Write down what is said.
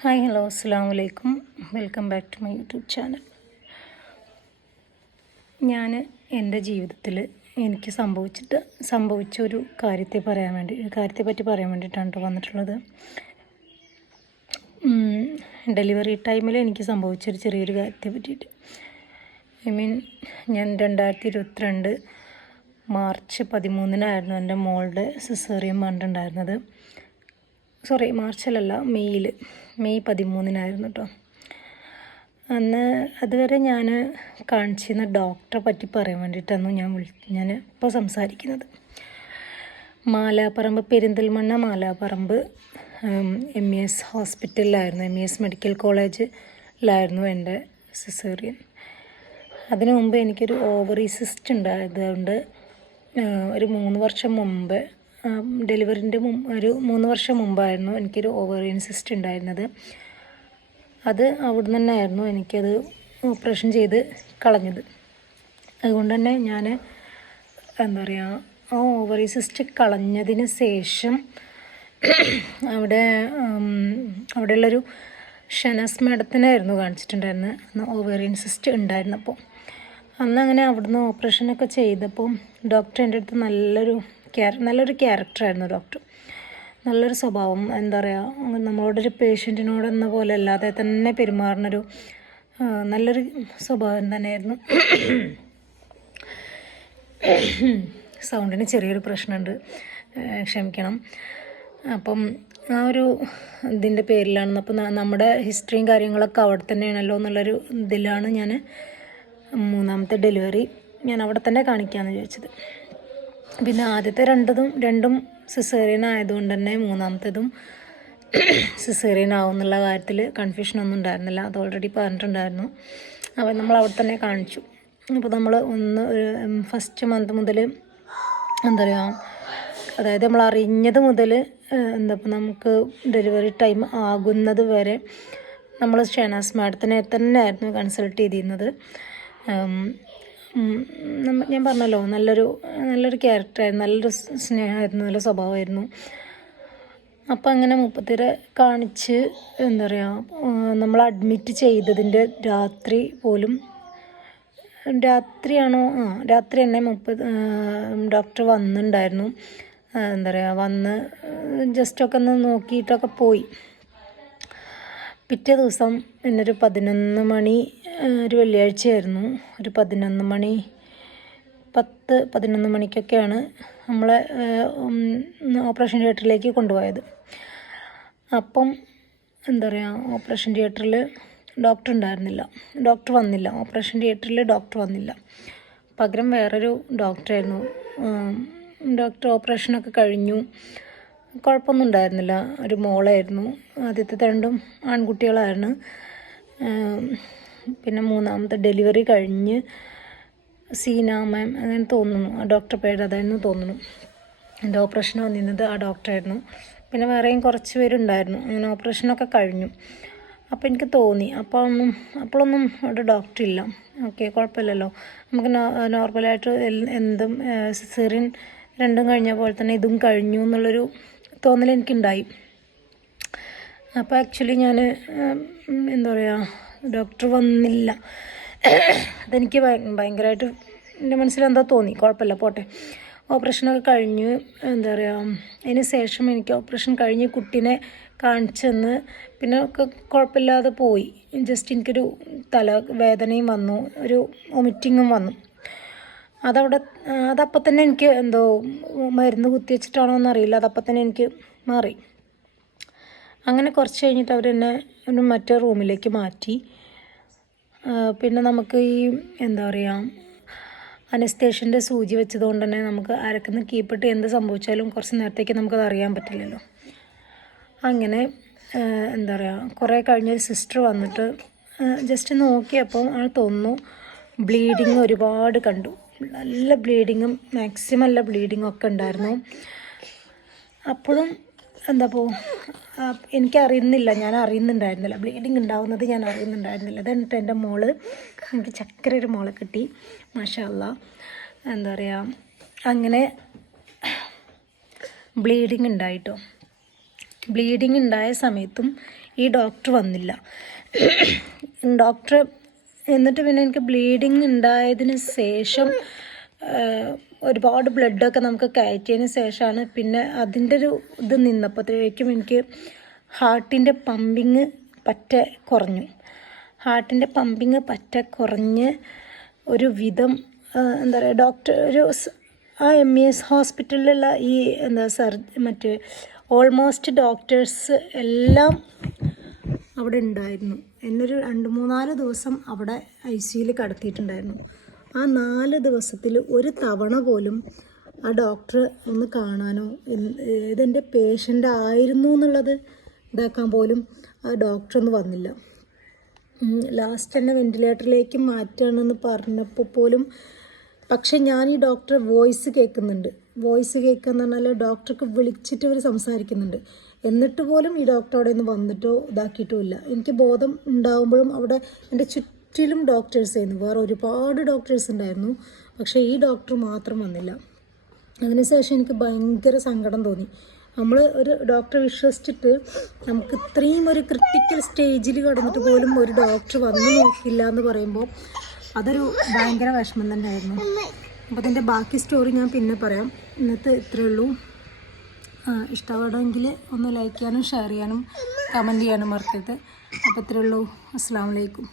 Hi hello അസ്സാം വലൈക്കും. Welcome back to my YouTube channel. ഞാൻ എൻ്റെ ജീവിതത്തിൽ എനിക്ക് സംഭവിച്ച ഒരു കാര്യത്തെ പറ്റി പറയാൻ വേണ്ടിയിട്ടാണ് കേട്ടോ വന്നിട്ടുള്ളത്. ഡെലിവറി ടൈമിൽ എനിക്ക് സംഭവിച്ചൊരു ചെറിയൊരു കാര്യത്തെ പറ്റിയിട്ട്. ഞാൻ 2022 മാർച്ച് 13 എൻ്റെ മോളുടെ സിസേറിയൻ പറഞ്ഞിട്ടുണ്ടായിരുന്നത്. മാർച്ചിലല്ല, മെയ് 13 കേട്ടോ. അന്ന് അതുവരെ ഞാൻ കാണിച്ചിരുന്ന ഡോക്ടറെ പറ്റി പറയാൻ വേണ്ടിയിട്ടാണ് ഞാൻ ഇപ്പോൾ സംസാരിക്കുന്നത്. പെരിന്തൽമണ്ണ മാലാപ്പറമ്പ് MES ഹോസ്പിറ്റലിലായിരുന്നു, MES മെഡിക്കൽ കോളേജിലായിരുന്നു എൻ്റെ സിസേറിയൻ. അതിനു മുമ്പ് എനിക്കൊരു ഓവറി സിസ്റ്റ് ഉണ്ടായതുകൊണ്ട് ഒരു 3 വർഷം മുമ്പ്, ഡെലിവറിൻ്റെ ഒരു 3 വർഷം മുമ്പായിരുന്നു എനിക്കൊരു ഓവറിയൻ സിസ്റ്റ് ഉണ്ടായിരുന്നത്. അത് അവിടെ തന്നെ ആയിരുന്നു എനിക്കത് ഓപ്പറേഷൻ ചെയ്ത് കളഞ്ഞത്. അതുകൊണ്ട് തന്നെ ഞാൻ ആ ഓവറി സിസ്റ്റ് കളഞ്ഞതിന് ശേഷം അവിടെയുള്ളൊരു ഷനാസ് മാഡത്തിനായിരുന്നു കാണിച്ചിട്ടുണ്ടായിരുന്നത്. അന്ന് ഓവറിയൻ സിസ്റ്റ് ഉണ്ടായിരുന്നപ്പോൾ അന്നങ്ങനെ അവിടുന്ന് ഓപ്പറേഷനൊക്കെ ചെയ്തപ്പോൾ ഡോക്ടർ എൻ്റെ അടുത്ത് നല്ലൊരു ക്യാരക്ടറായിരുന്നു ഡോക്ടർ. നല്ലൊരു സ്വഭാവം, നമ്മളോടൊരു പേഷ്യൻറ്റിനോടെന്ന പോലെ അല്ലാതെ തന്നെ പെരുമാറുന്നൊരു നല്ലൊരു സ്വഭാവം തന്നെയായിരുന്നു. സൗണ്ടിന് ചെറിയൊരു പ്രശ്നമുണ്ട്, ക്ഷമിക്കണം. അപ്പം ആ ഒരു ഇതിൻ്റെ പേരിലാണ്. അപ്പം നമ്മുടെ ഹിസ്റ്ററിയും കാര്യങ്ങളൊക്കെ അവിടെ തന്നെയാണല്ലോ എന്നുള്ളൊരു ഇതിലാണ് ഞാൻ 3ാമത്തെ ഡെലിവറി ഞാൻ അവിടെ തന്നെ കാണിക്കാമെന്ന് ചോദിച്ചത്. പിന്നെ ആദ്യത്തെ രണ്ടും സിസേറിയൻ ആയതുകൊണ്ട് തന്നെ 3ാമത്തേതും സിസേറിയൻ ആവും എന്നുള്ള കാര്യത്തിൽ കൺഫ്യൂഷനൊന്നും ഉണ്ടായിരുന്നില്ല. അത് ഓൾറെഡി പറഞ്ഞിട്ടുണ്ടായിരുന്നു. അപ്പോൾ നമ്മൾ അവിടെ തന്നെ കാണിച്ചു. അപ്പോൾ നമ്മൾ ഫസ്റ്റ് മന്ത് മുതൽ അതായത് നമ്മൾ അറിഞ്ഞത് മുതൽ നമുക്ക് ഡെലിവറി ടൈം ആകുന്നത് വരെ നമ്മൾ ഷനാസ് മാഡത്തിനെ തന്നെ ആയിരുന്നു കൺസൾട്ട് ചെയ്തിരുന്നത്. ഞാൻ പറഞ്ഞല്ലോ, നല്ലൊരു ക്യാരക്ടറായിരുന്നു, നല്ലൊരു സ്നേഹമായിരുന്നു, നല്ല സ്വഭാവമായിരുന്നു. അപ്പം അങ്ങനെ 30 കാണിച്ച് നമ്മൾ അഡ്മിറ്റ് ചെയ്തതിൻ്റെ രാത്രി പോലും, രാത്രി തന്നെ ഡോക്ടർ വന്നിട്ടുണ്ടായിരുന്നു. വന്ന് ജസ്റ്റൊക്കെ ഒന്ന് നോക്കിയിട്ടൊക്കെ പോയി. പിറ്റേ ദിവസം എന്നൊരു 11 മണി, ഒരു വെള്ളിയാഴ്ചയായിരുന്നു, ഒരു 11 മണിക്കൊക്കെയാണ് നമ്മളെ ഓപ്പറേഷൻ തിയേറ്ററിലേക്ക് കൊണ്ടുപോയത്. അപ്പം ഓപ്പറേഷൻ തിയേറ്ററിൽ ഡോക്ടർ വന്നില്ല. ഓപ്പറേഷൻ തിയേറ്ററിൽ ഡോക്ടർ വന്നില്ല, പകരം വേറൊരു ഡോക്ടറായിരുന്നു. ഡോക്ടർ ഓപ്പറേഷനൊക്കെ കഴിഞ്ഞു, കുഴപ്പമൊന്നും ഉണ്ടായിരുന്നില്ല. ഒരു മോളായിരുന്നു, ആദ്യത്തെ 2 ആൺകുട്ടികളായിരുന്നു. പിന്നെ 3ാമത്തെ ഡെലിവറി കഴിഞ്ഞ് സീന മാം അങ്ങനെ തോന്നുന്നു, ആ ഡോക്ടർ പേര് അതായിരുന്നു തോന്നുന്നു. എൻ്റെ ഓപ്പറേഷൻ വന്നിരുന്നത് ആ ഡോക്ടറായിരുന്നു. പിന്നെ വേറെയും കുറച്ച് പേരുണ്ടായിരുന്നു. അങ്ങനെ ഓപ്പറേഷനൊക്കെ കഴിഞ്ഞു. അപ്പോൾ എനിക്ക് തോന്നി, അപ്പോഴൊന്നും അവിടെ ഡോക്ടറില്ല. ഓക്കെ, കുഴപ്പമില്ലല്ലോ, നമുക്ക് നോർമലായിട്ട് എന്തും സിസേറിയൻ 2 കഴിഞ്ഞ പോലെ തന്നെ ഇതും കഴിഞ്ഞു എന്നുള്ളൊരു തോന്നൽ എനിക്കുണ്ടായി. അപ്പോൾ ആക്ച്വലി ഞാൻ ഡോക്ടർ വന്നില്ല, അതെനിക്ക് ഭയങ്കരമായിട്ട് എൻ്റെ മനസ്സിലെന്തോ തോന്നി. കുഴപ്പമില്ല, പോട്ടെ. ഓപ്പറേഷനൊക്കെ കഴിഞ്ഞ് അതിന് ശേഷം എനിക്ക് ഓപ്പറേഷൻ കഴിഞ്ഞ് കുട്ടീനെ കാണിച്ചെന്ന് പിന്നെ ഒക്കെ കുഴപ്പമില്ലാതെ പോയി. ജസ്റ്റ് എനിക്കൊരു തലവേദനയും വന്നു, ഒരു വൊമിറ്റിങ്ങും വന്നു. അതപ്പം തന്നെ എനിക്ക് എന്തോ മരുന്ന് കുത്തിവെച്ചിട്ടാണോ എന്നറിയില്ല, അതപ്പം തന്നെ എനിക്ക് മാറി. അങ്ങനെ കുറച്ച് കഴിഞ്ഞിട്ട് അവരെന്നെ മറ്റേ റൂമിലേക്ക് മാറ്റി. പിന്നെ നമുക്ക് ഈ അനസ്തേഷ്യൻ്റെ സൂചി വെച്ചതുകൊണ്ട് തന്നെ നമുക്ക് അരക്കുന്ന കീപ്പിട്ട് എന്ത് സംഭവിച്ചാലും കുറച്ച് നേരത്തേക്ക് നമുക്കത് അറിയാൻ പറ്റില്ലല്ലോ. അങ്ങനെ കുറേ കഴിഞ്ഞൊരു സിസ്റ്റർ വന്നിട്ട് ജസ്റ്റ് നോക്കിയപ്പോൾ തോന്നുന്നു ബ്ലീഡിങ് ഒരുപാട് കണ്ടു. നല്ല ബ്ലീഡിങ്ങും മാക്സിമം ബ്ലീഡിങ്ങും ഒക്കെ ഉണ്ടായിരുന്നു. അപ്പോഴും ഞാൻ അറിയുന്നുണ്ടായിരുന്നില്ല ബ്ലീഡിങ് ഉണ്ടാവുന്നത്, ഞാൻ അറിയുന്നുണ്ടായിരുന്നില്ല. എന്നിട്ട് എൻ്റെ മോള്, എനിക്ക് ചക്കര ഒരു മോളെ കിട്ടി, മാഷാ അല്ലാ. അങ്ങനെ ബ്ലീഡിങ് ഉണ്ടായിട്ടോ. ബ്ലീഡിങ് ഉണ്ടായ സമയത്തും ഈ ഡോക്ടർ വന്നില്ല. ഡോക്ടർ എന്നിട്ട് പിന്നെ എനിക്ക് ബ്ലീഡിങ് ഉണ്ടായതിന് ശേഷം ഒരുപാട് ബ്ലഡൊക്കെ നമുക്ക് കയറ്റിയതിന് ശേഷമാണ് പിന്നെ അതിൻ്റെ ഒരു ഇത് നിന്നപ്പോഴത്തേക്കും എനിക്ക് ഹാർട്ടിൻ്റെ പമ്പിങ് പറ്റെ കുറഞ്ഞു. ഹാർട്ടിൻ്റെ പമ്പിങ് പറ്റെ കുറഞ്ഞ് ഒരു വിധം എന്താ പറയുക, ഡോക്ടർ ഒരു ആ MES ഹോസ്പിറ്റലിലുള്ള ഈ മറ്റേ ഓൾമോസ്റ്റ് ഡോക്ടേഴ്സ് എല്ലാം അവിടെ ഉണ്ടായിരുന്നു. എന്നൊരു 2-3-4 ദിവസം അവിടെ ICUയിൽ കിടത്തിയിട്ടുണ്ടായിരുന്നു. ആ 4 ദിവസത്തിൽ ഒരു തവണ പോലും ആ ഡോക്ടർ ഒന്ന് കാണാനോ ഇതെൻ്റെ പേഷ്യൻ്റ് ആയിരുന്നു എന്നുള്ളത് ഇതാക്കാൻ പോലും ആ ഡോക്ടർ ഒന്ന് വന്നില്ല. ലാസ്റ്റ് തന്നെ വെൻറ്റിലേറ്ററിലേക്ക് മാറ്റുകയാണെന്ന് പറഞ്ഞപ്പോൾ പോലും, പക്ഷെ ഞാൻ ഈ ഡോക്ടറെ വോയിസ് കേൾക്കുന്നുണ്ട്. വോയിസ് കേൾക്കുകയെന്ന് പറഞ്ഞാൽ ഡോക്ടർക്ക് വിളിച്ചിട്ട് അവർ സംസാരിക്കുന്നുണ്ട്. എന്നിട്ട് പോലും ഈ ഡോക്ടർ അവിടെ നിന്ന് വന്നിട്ടോ ഇതാക്കിയിട്ടുമില്ല. എനിക്ക് ബോധം ഉണ്ടാകുമ്പോഴും അവിടെ എൻ്റെ ചുറ്റിലും ഡോക്ടേഴ്സായിരുന്നു, വേറെ ഒരുപാട് ഡോക്ടേഴ്സ് ഉണ്ടായിരുന്നു. പക്ഷേ ഈ ഡോക്ടർ മാത്രം വന്നില്ല. അതിനുശേഷം എനിക്ക് ഭയങ്കര സങ്കടം തോന്നി. നമ്മൾ ഒരു ഡോക്ടറെ വിശ്വസിച്ചിട്ട് നമുക്ക് ഇത്രയും ഒരു ക്രിട്ടിക്കൽ സ്റ്റേജിൽ കടന്നിട്ട് പോലും ഒരു ഡോക്ടർ വന്ന് നോക്കില്ല എന്ന് പറയുമ്പോൾ അതൊരു ഭയങ്കര വിഷമം തന്നെയായിരുന്നു. അപ്പോൾ അതിൻ്റെ ബാക്കി സ്റ്റോറി ഞാൻ പിന്നെ പറയാം. ഇന്നത്തെ ഇത്രയേ ഉള്ളൂ. ഇഷ്ടപ്പെടുമെങ്കിൽ ഒന്ന് ലൈക്ക് ചെയ്യാനും ഷെയർ ചെയ്യാനും കമൻറ്റ് ചെയ്യാനും മറക്കരുത്. അപ്പോൾ ഇത്രയേ ഉള്ളൂ. അസ്സലാമു അലൈക്കും.